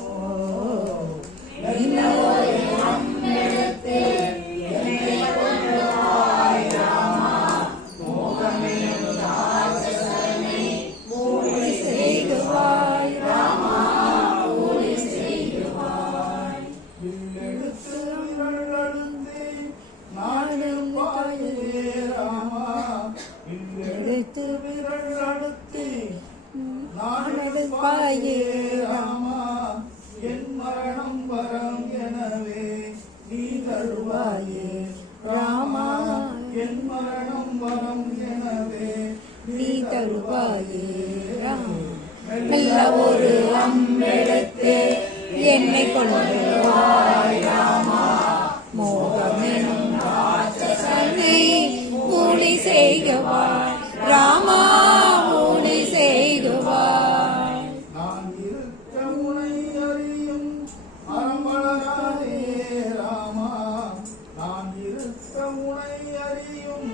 செய்குவாய் ராமா மூலி செய்குவாய் வில்லெடுத்து விரல் அழுத்தி நாட்டில் பாயே ராமா வில்லெடுத்து விரல் அழுத்தி நாட்டில் பாயே ராமா என் மரணம் வரம் எனவே நீ தருவாயே ராமா என் மரணம் வரம் எனவே நீ தருவாயே ராமா மெல்ல ஒரு அம்பெடுத்து என்னை கொள்ளுவாய் ராமா மோகமெனும் ராட்சசனை மூலி செய்குவாய் ராமா மூலி செய்குவாய் நான் இருக்க உனை அறியும் அறம்பளராதே ராமா நான் இருக்க உனை அறியும்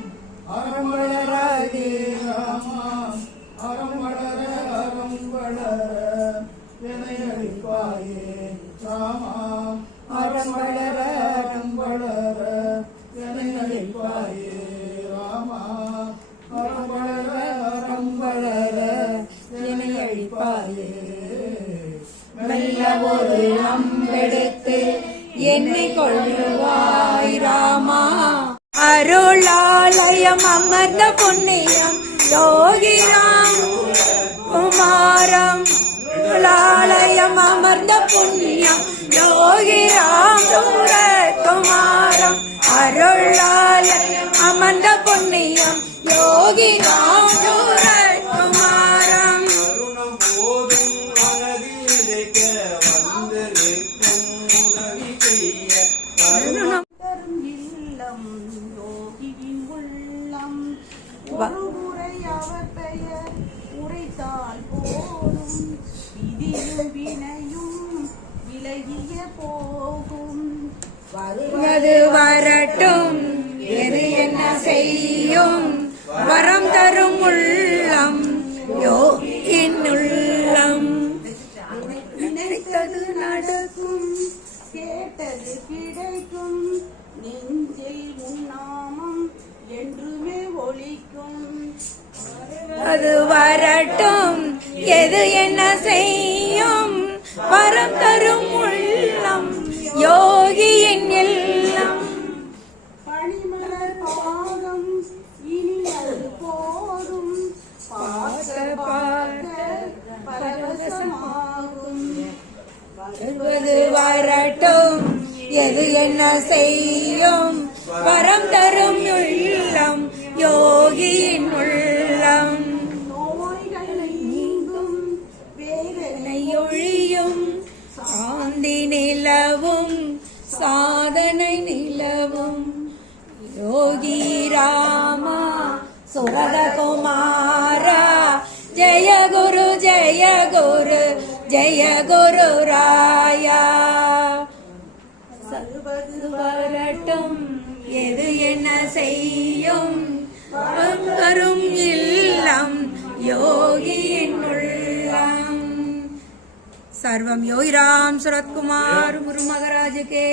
அறம்பளராதே ராமா அறம்பளர அறம்பளர என்னை அழிப்பாயே ராமா அறம்பளர அறம்பளர என்னை அழிப்பாயே ராமா அறம்பளர அறம்பளர என்னை அழிப்பாயே மெல்ல ஒரு அம்பெடுத்து என்னை கொள்ளுவாய் ராமா அருளாலயம் அமர்ந்த புண்ணியம் யோகிராம் குமாரம் அருளாலயம் அமர்ந்த புண்ணியம் யோகிராம் சூரகுமாரம் அருளாலயம் அமர்ந்த புண்ணியம் யோகிராம் சூரகுமாரம் கருணம் போதும் மனதிலேக்க வந்து நிற்கும் உதவி செய்ய கருணம் இல்லம் யோகியின் உள்ளம் ஒரு முறை அவர் பெயர் உரைத்தால் போதும் விதியும் வினையும் விலகிய போகும் வருவது வரட்டும் எது என்ன செய்யும் வரம் தரும் உள்ளம் யோகின் உள்ளம் நினைத்தது நடக்கும் கேட்டது கிடைக்கும் நெஞ்சில் உன்னாமம் என்றுமே ஒலிக்கும் அது வரட்டும் எது என்ன செய்யும் வரம் தரும் உள்ளம் யோகியின் இல்லம் பனிமலர் பாகம் இனி அது போதும் பார்க்க பார்க்க பரவசமாகும் வருவது வரட்டும் எது என்ன செய்யும் வரம் தரும் உள்ளம் யோகியின் உள்ளம் நோய்களை நீங்கும் வேதனை ஒழியும் சாந்தி நிலவும் சாதனை நிலவும் யோகி ராமா சுரதகுமாரா ஜெய குரு ஜெய குரு ஜெய குரு ராயா சர்வது வரட்டும் எது என்ன செய்யும் வரும் இல்லம் யோகியின் உள்ளம் सर्वम योगी राम शरद कुमार गुरु महाराज के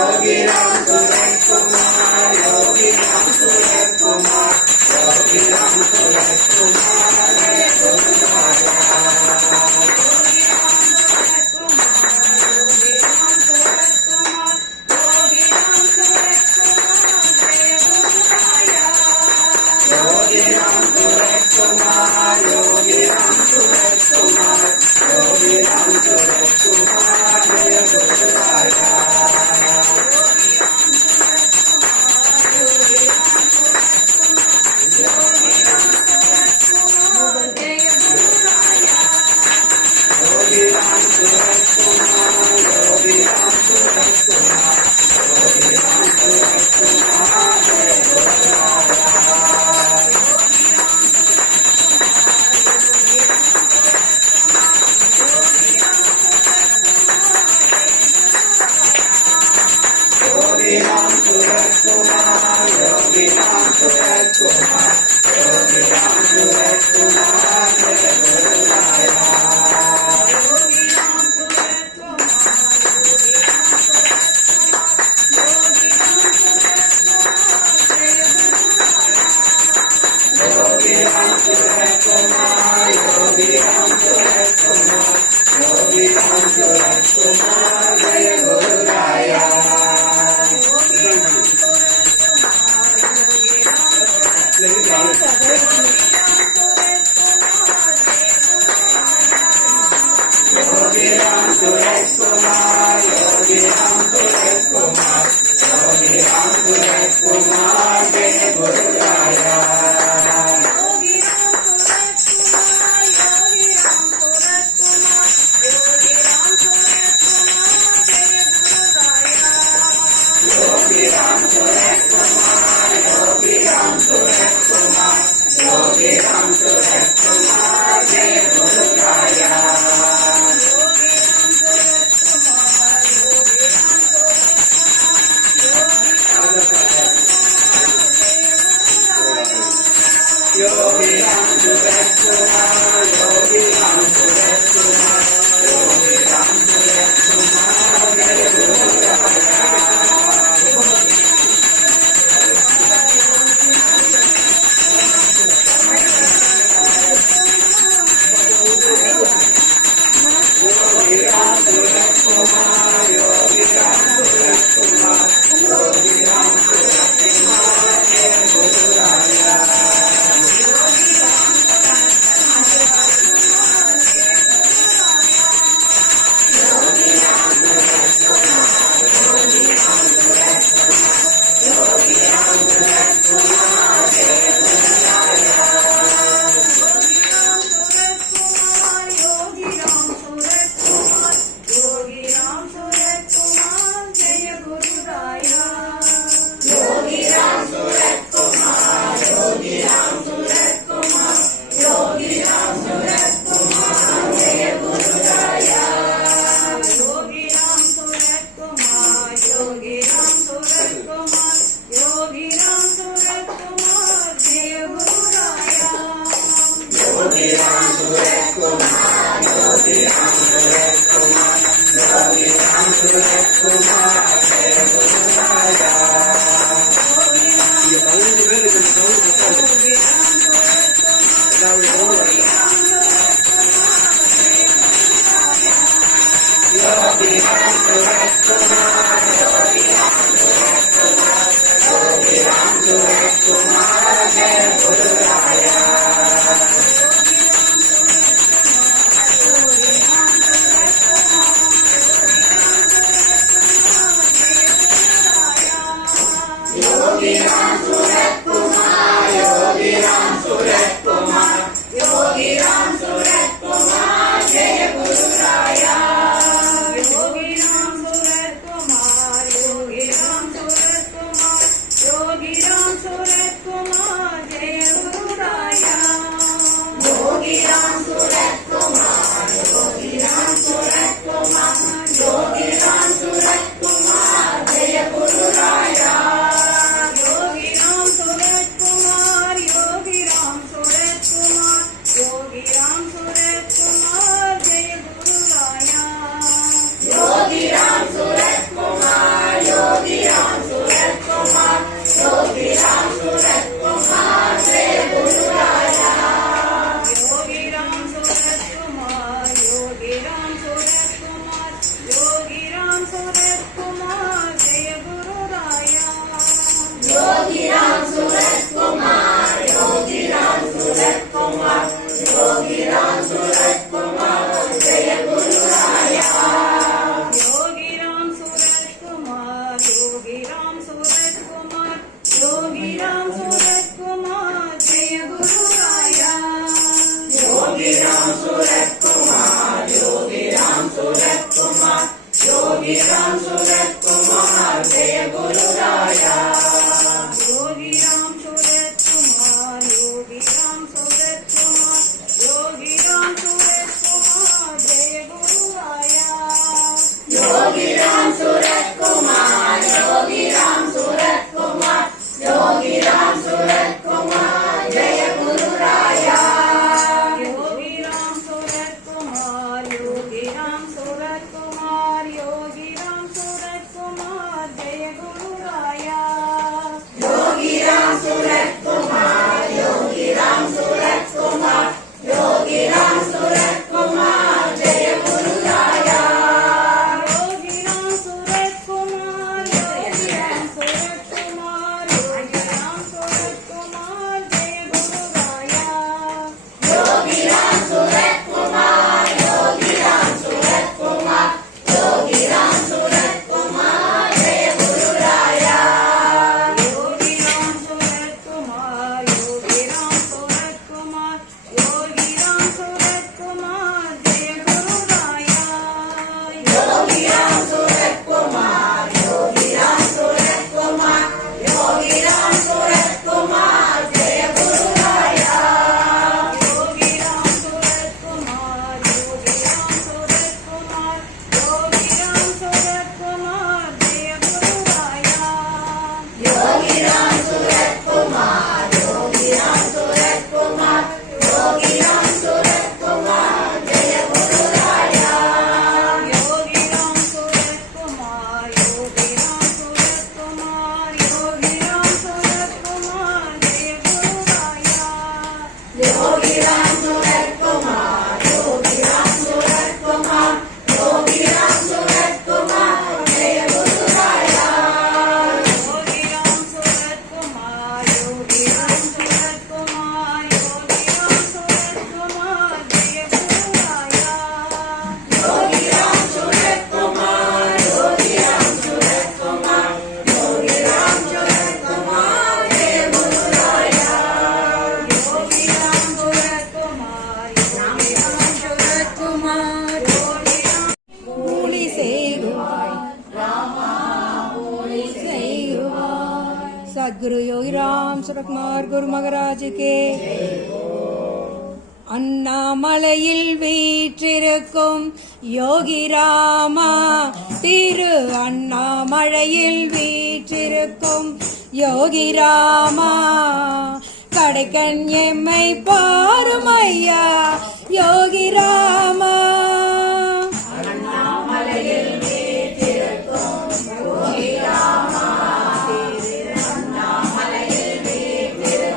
Yogi Ram Suresh Kumar, Yogi Ram Suresh Kumar, सद्गुरु योगी राम सुरकुमार गुरु महाराज के அண்ணாமலையில் வீற்றிருக்கும் யோகி ராமா திரு அண்ணாமலையில் வீற்றிருக்கும் யோகி ராமா கடைக்கண் எம்மை பாருமையா யோகி ராமா அண்ணாமலையில் வீற்றிருக்கும் யோகி ராமா திரு அண்ணாமலையில் வீற்றிருக்கும்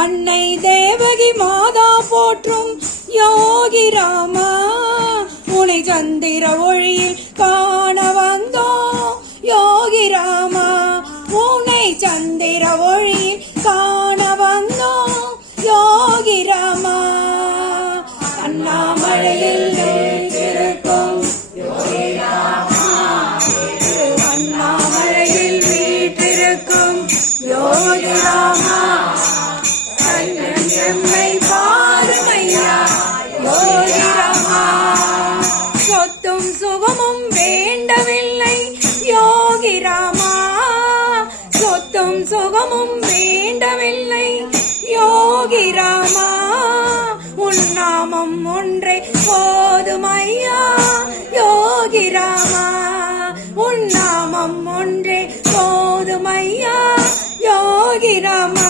அன்னை தேவகி மாதா போற்றும் யோகி ராமா உனை சந்திர ஒளியில் காண வந்தோம் யோகி ராமா உனை சந்திர ஒளியில் காண வந்தோம் யோகி ராமா அண்ணாமலையில் வீற்றிருக்கும் யோகி ராமா அண்ணாமலையில் வீற்றிருக்கும் யோகி ராமா எம்மை பாருமையா யோகி ராமா சொத்தும் சுகமும் வேண்டவில்லை யோகி ராமா சொத்தும் சுகமும் வேண்டவில்லை யோகி ராமா உன் நாமம் ஒன்றே போதுமையா யோகி ராமா உன் நாமம் ஒன்றே போதுமையா யோகி ராமா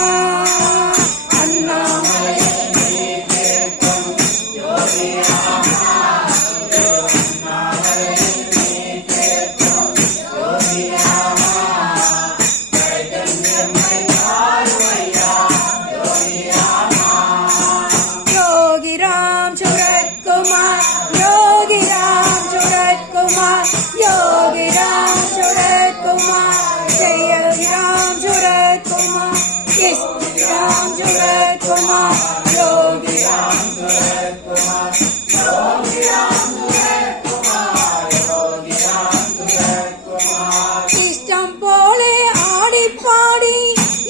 இஷ்டம் போலே ஆடி பாடி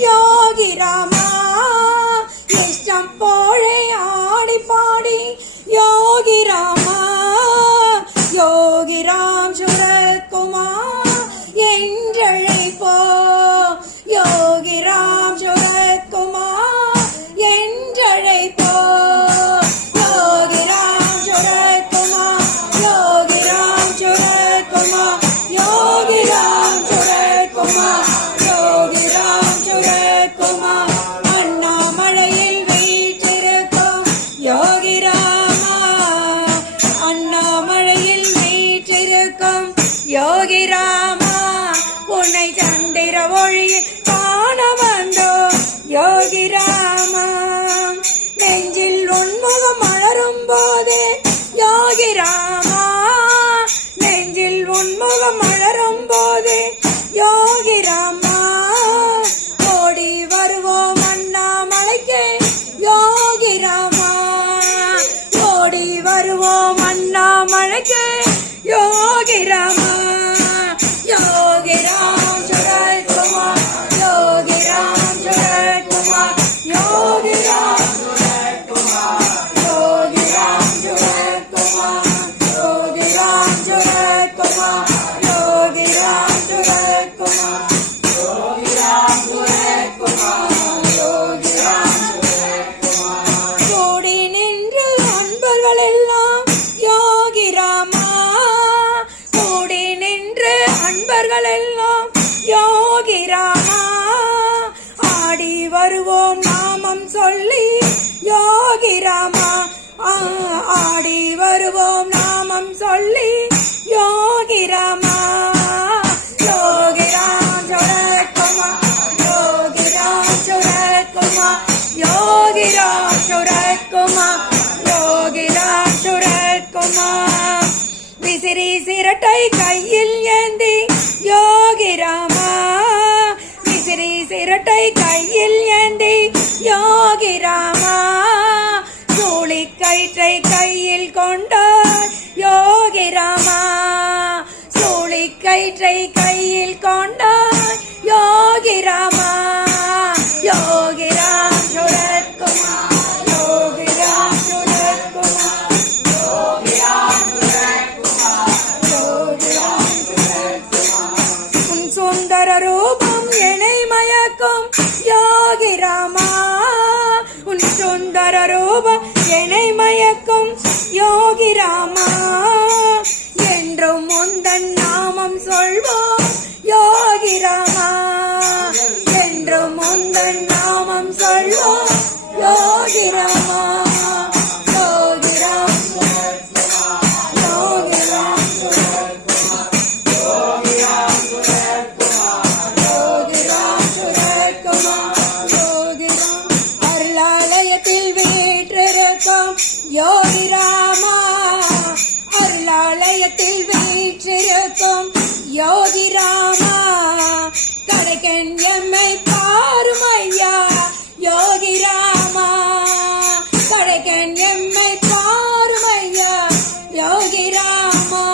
யோகி ராமா இஷ்டம் போலே ஆடி பாடி யோகி ராமா யோகி ராம் சுரத்குமார் என்றழைப்போ யோகி ராம் சுரத்குமார் என்றழைப்போ யோகி ராம் சுரத்குமார் யோகி ராம் சுரத்குமார் யோகி ராம் சுரத்குமார் யோகி ராம் சுரத்குமார் அண்ணாமலையில் வீற்றிருக்கும் யோகி ராமா அண்ணாமலையில் வீற்றிருக்கும் யோகி ராமா உன்னை சந்திர ஒளியில் காண வந்தோம் யோகி ராமா நெஞ்சில் உன்முகம் மலரும் போதே யோகி ராமா நெஞ்சில் உன்முகம் மலரும் போதே யோகி ராமா ஓடி வருவோம் அண்ணாமலைக்கு யோகி ராமா ஓடி வருவோம் அண்ணாமலைக்கு யோகி ராமா யோகி ராம் சுரத்குமார் யோகி ராம் சுரத்குமார் யோகி ராம் சுரத்குமார் யோகி ராம் சுரத்குமார் யோகி ராம் சுரத்குமார் யோகி ராம் சுரத்குமார் யோகி ராம் சுரத்குமார் யோகி ராம் சுரத்குமார் கூடி நின்று அன்பர்கள் எல்லாம் யோகி ராமா கூடி நின்று அன்பர்கள் எல்லாம் யோகி ராமா ஆடி வருவோம் நாமம் சொல்லி யோகி ராமா ஆடி வருவோம் நாமம் சொல்லி யோகி ராமா யோகி ராம் சுரத்குமார் யோகி ராம் சுரத்குமார் யோகி ராம் சுரத்குமார் யோகி ராம் சுரத்குமார் விசிறி சிரட்டை கையில் ஏந்தி யோகி ராமா விசிறி சிரட்டை கையில் ஏந்தி யோகி ராமா சூளி கயிற்றை கையில் கொண்டார் யோகி ராமா சூளி கயிற்றை கையில் கொண்டார் யோகி ராமா யோகி ராம் சுரத்குமார் யோகி ராம் சுரத்குமார் யோகி ராம் சுரத்குமார் யோகி ராம் சுரத்குமார் உன் சுந்தர ரூபம் என்னை மயக்கும் யோகி ராமா உன் சுந்தர ரூபம் என்னை மயக்கும் யோகி ராமா என்றும் முந்தன் நாமம் சொல்வோம் யோகி ராமா என்றும் முந்தன் நாமம் சொல்வோம் யோகி ராமா யோகி ராம் யோகி ராம் யோகி ராம் யோகி ராம் யோகி ராம் யோகி ராமா அருளாலயத்தில் வீற்றிருக்கும் யோகி ராமா கடைக்கன் எம்மை பாருமையா யோகி ராமா கடைக்கன் எம்மை பாருமையா யோகி ராமா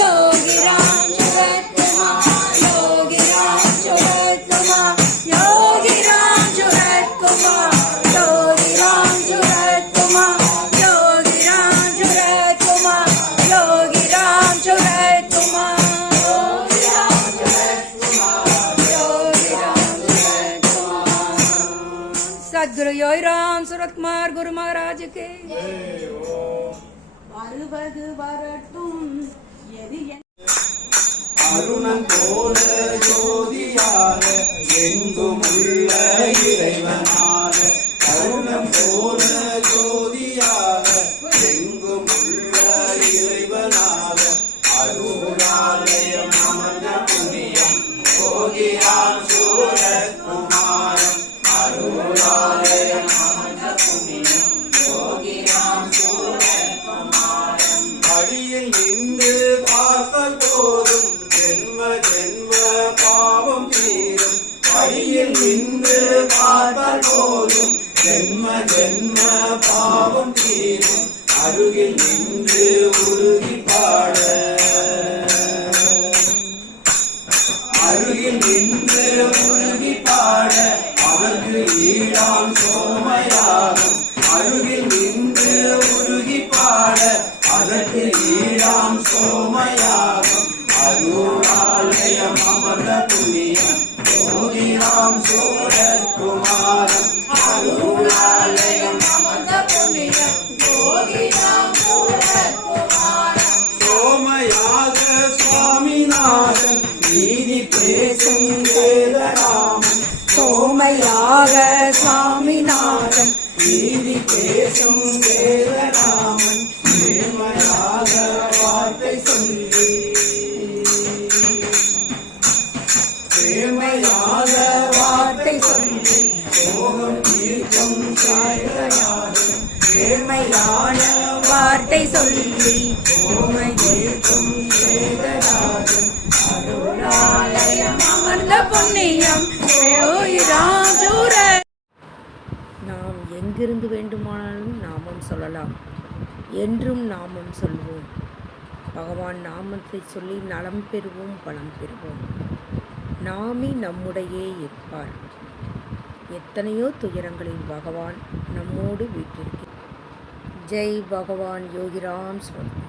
யோகி ராம் சுரத்குமார் யோகி ராம் சுரத்குமார் யோகி ராம் சுரத்குமார் யோகி ராம் சுரத்குமார் யோகி ராம் சுரத்குமார் யோகி ராம் சுரத்குமார் सदगुरु योगी राम सूरत कुमार गुरु महाराज के வருவது வரட்டும் எது அருணன் போல ஜோதியாக எங்கும் உள்ள இறைவனாக அருணம் போல ஜோதியாக எங்கும் உள்ள இறைவனாக அருளாலயம் அமர்ந்த புண்ணியம் யோகிராம் சூரத்குமாரன் அருளாலயம் அமர்ந்த புண்ணியம் யோகிராம் சூரத்குமாரன் அடியில் நின்று பார்த்தல் போதும் ஜென்ம ஜென்ம பாவம் தீரும் அடியில் நின்று பார்த்தல் போதும் ஜென்ம ஜென்ம பாவம் தீரும் அருகில் நின்று உருகி பாட அருகில் நின்று உருகி பாட அவருக்கு ஈடாம் சோமயாகும் அருகில் நின்று உருகி பாட அதற்கு ஈடாம் சோமயாகும் அருளாலயம் அமர்ந்த புண்ணியம் யோகிராம் சூரத்குமாரன் அருளாலயம் அமர்ந்த புண்ணியம் யோகிராம் சூரத்குமாரன் சோமயாக சுவாமிநாதன் நீதி பேசும் வேதராமன் சோமையாக சுவாமிநாதன் நீதி பேசும் வேதராமன் நேர்மையாக வார்த்தை சொல்லி நேர்மையாக வார்த்தை சொல்லி சோகம் தீர்க்கும் சாயகராஜன் நேர்மையான வார்த்தை சொல்லி சோமை தீர்க்கும் சேகராஜன் அருளாலயம் அமர்ந்த புண்ணியம் யோகி ராம் சூரத் நாம் எங்கிருந்து வேண்டுமானாலும் நாமம் சொல்லலாம், என்றும் நாமம் சொல்வோம். பகவான் நாமத்தை சொல்லி நலம் பெறுவோம், பலம் பெறுவோம். நாமே நம்முடையே இருப்பார். எத்தனையோ துயரங்களில் பகவான் நம்மோடு வீட்டிருக்கிறார். ஜெய் பகவான் யோகிராம் ஸ்வரூப்.